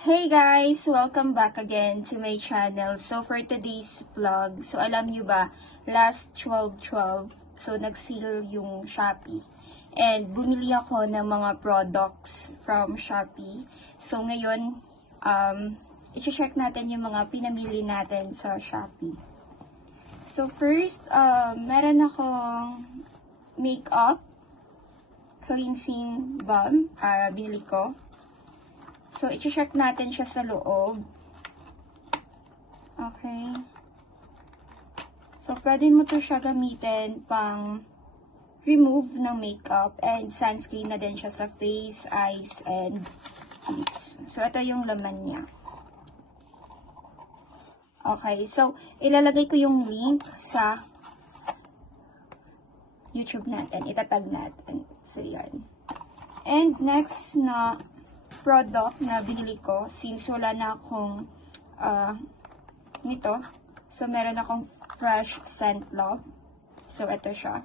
Hey guys! Welcome back again to my channel. So for today's vlog, so alam nyo ba, last 12/12, so nag-sale yung Shopee. And bumili ako ng mga products from Shopee. So ngayon, i-check natin yung mga pinamili natin sa Shopee. So first, meron akong makeup cleansing balm, binili ko. So, i-check natin siya sa loob. Okay. So, pwede mo to siya gamitin pang remove ng makeup and sunscreen na din siya sa face, eyes, and lips. So, ito yung laman niya. Okay. So, ilalagay ko yung link sa YouTube natin. Itatag natin. So, yan. And next na product na binili ko, since wala na akong nito. So, meron akong Fresh Scent Love. So, ito siya.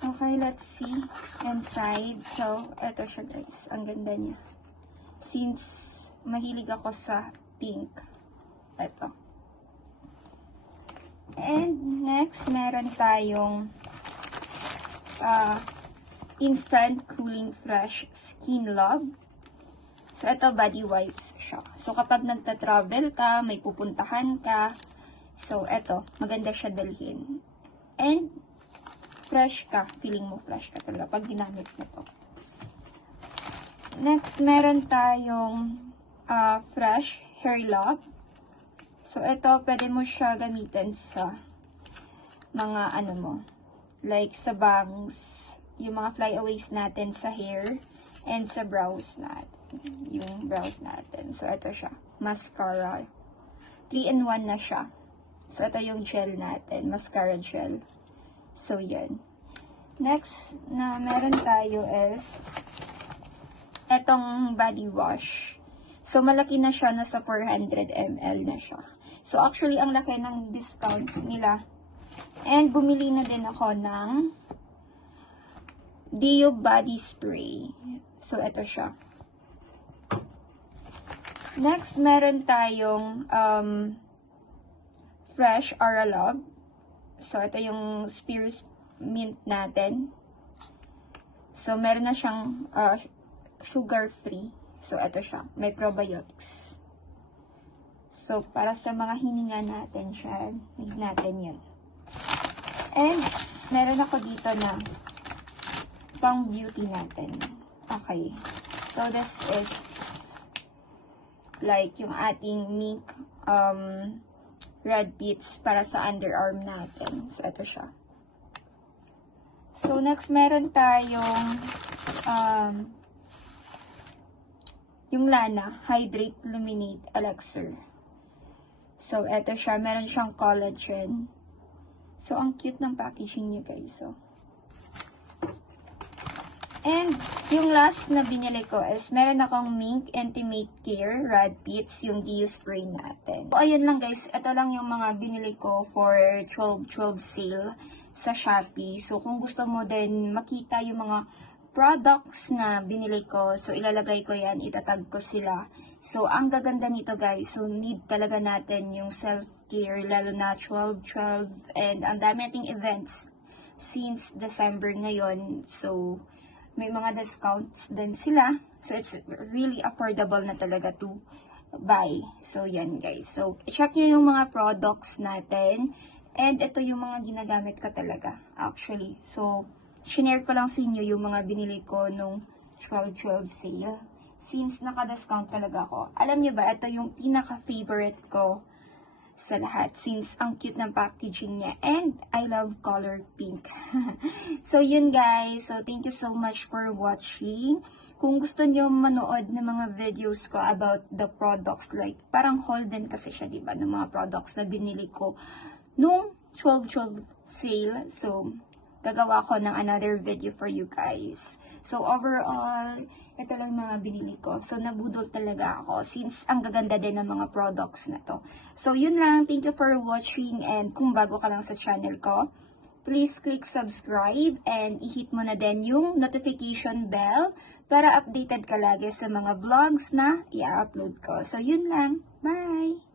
Okay, let's see inside. So, ito siya guys. Ang ganda niya. Since mahilig ako sa pink. Ito. And next, meron tayong Instant Cooling Fresh Skin Love. So, ito body wipes siya. So, kapag nagta-travel ka, may pupuntahan ka. So, ito, maganda siya dalhin. And, fresh ka. Feeling mo fresh ka talaga pag ginamit mo to. Next, meron tayong Fresh Hair Love. So, ito, pwede mo siya gamitin sa mga like sa bangs, yung mga flyaways natin sa hair, and sa brows natin. Yung brows natin. So, ito siya. Mascara. 3-in-1 na siya. So, ito yung gel natin. Mascara gel. So, yan. Next na meron tayo is etong body wash. So, malaki na siya. Nasa 400 ml na siya. So, actually, ang laki ng discount nila. And, bumili na din ako ng Deo Body Spray. So, ito siya. Next, meron tayong Fresh Aura Love. So, ito yung spearmint natin. So, meron na siyang sugar-free. So, ito siya. May probiotics. So, para sa mga hininga natin siya, need natin yan. And, meron ako dito na pang beauty natin. Okay. So, this is like yung ating mink red beads para sa underarm natin. So, ito siya. So, next meron tayong yung Lana Hydrate Luminate Elixir. So, ito siya. Meron siyang collagen. So, ang cute ng packaging niya, guys. So, and, yung last na binili ko is, meron akong Mink Intimate Care Red Beads, yung Deo Spray natin. So, ayun lang guys, ito lang yung mga binili ko for 12/12 sale sa Shopee. So, kung gusto mo din makita yung mga products na binili ko, so ilalagay ko yan, itatag ko sila. So, ang gaganda nito guys, so need talaga natin yung self-care, lalo na 12/12, and ang dami nating events since December ngayon. So, may mga discounts din sila. So, it's really affordable na talaga to buy. So, yan guys. So, check nyo yung mga products natin. And ito yung mga ginagamit ko talaga, actually. So, shinare ko lang sa inyo yung mga binili ko nung 12/12 sale. Since naka-discount talaga ako. Alam nyo ba, ito yung pinaka-favorite ko sa lahat, since ang cute ng packaging niya, and I love color pink. So yun guys, so thank you so much for watching. Kung gusto niyo manood ng mga videos ko about the products, like parang haul din kasi siya, diba, ng mga products na binili ko nung 12/12 sale. So gagawa ko ng another video for you guys. So overall, ito lang mga binili ko. So, nabudol talaga ako since ang gaganda din ng mga products na to. So, yun lang. Thank you for watching, and kung bago ka lang sa channel ko, please click subscribe and i-hit mo na din yung notification bell para updated ka lagi sa mga vlogs na i-upload ko. So, yun lang. Bye!